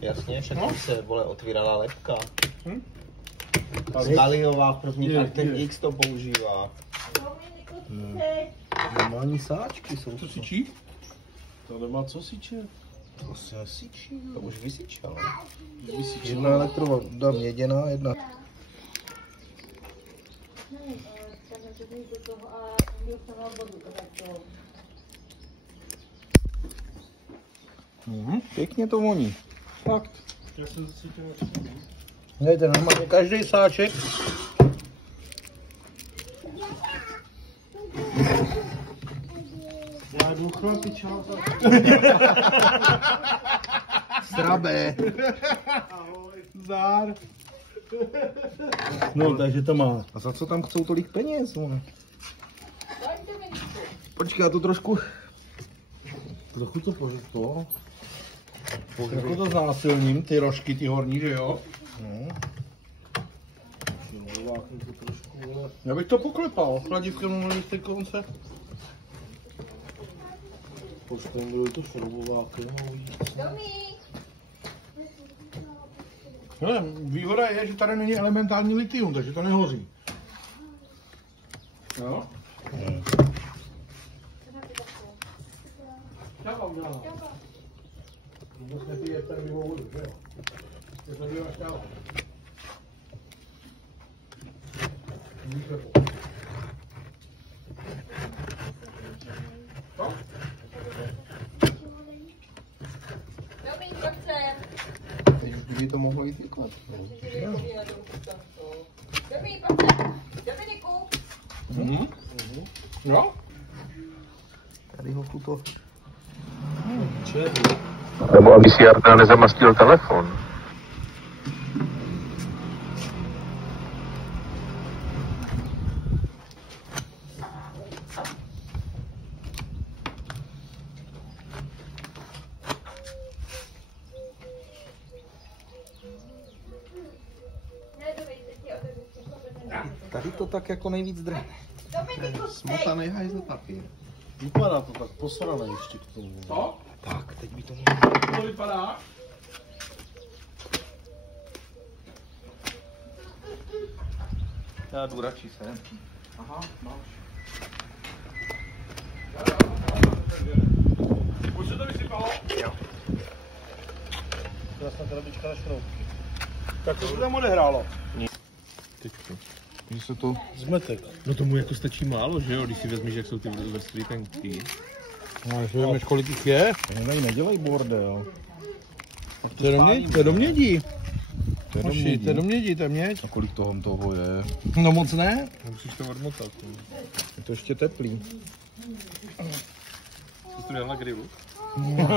Jasně, však se, vole, otvírala lepka. Staliová v prvních aktech X to používá. Normální sáčky jsou. Co syčí? To nemá co syčet. To se nesyčí. To už vysyčalo. Jedna elektrovoda měděná, jedna. Pěkně to voní. Fakt. Já jsem cítil. Dejte normálně každý sáček. Já jdu chlapit, čau. Strabé. Ahoj. Zdar. No, takže to má. A za co tam chcou tolik peněz? Vole? Počkej, já to trochu to pořeklo. Trochu to znásilním, ty rožky, ty horní, že jo? No. Já bych to poklepal, chladivkem mohli z té konce. Poštengruj to šroubováky, No, výhoda je, že tady není elementární litium, takže to nehoří. Jo? Čau, udělám. Vůbec nepijete mimo vodu, že jo? Je to bývá šťáva. Teď už by to mohlo jít výklad. No? Tady ho tuto. Nebo aby si Jarda nezamastil telefon. Tady to tak jako nejvíc drhne. Smotaný hajzl papír. Vypadá to tak posrané ještě k tomu. Co? Tak, teď by to mělo. To vypadá? Já jdu radši sem. Aha, máš. Už se to vysypalo? Jo. Krásná krabička na šroubky. Tak to se tam odehrálo? Teďko. Že se to... Zmetek. No tomu jako stačí málo, že jo, když si vezmeš, jak jsou ty vrstvy tenký. No, až vezmeš, kolik jich je? Tady nedělej bordel. To je do mědí. To je do To mědí. je do mědí, to je měď. A kolik toho je? No moc ne? Musíš to odmotat. Je to ještě teplý. Jsi to dělal na grilu? No,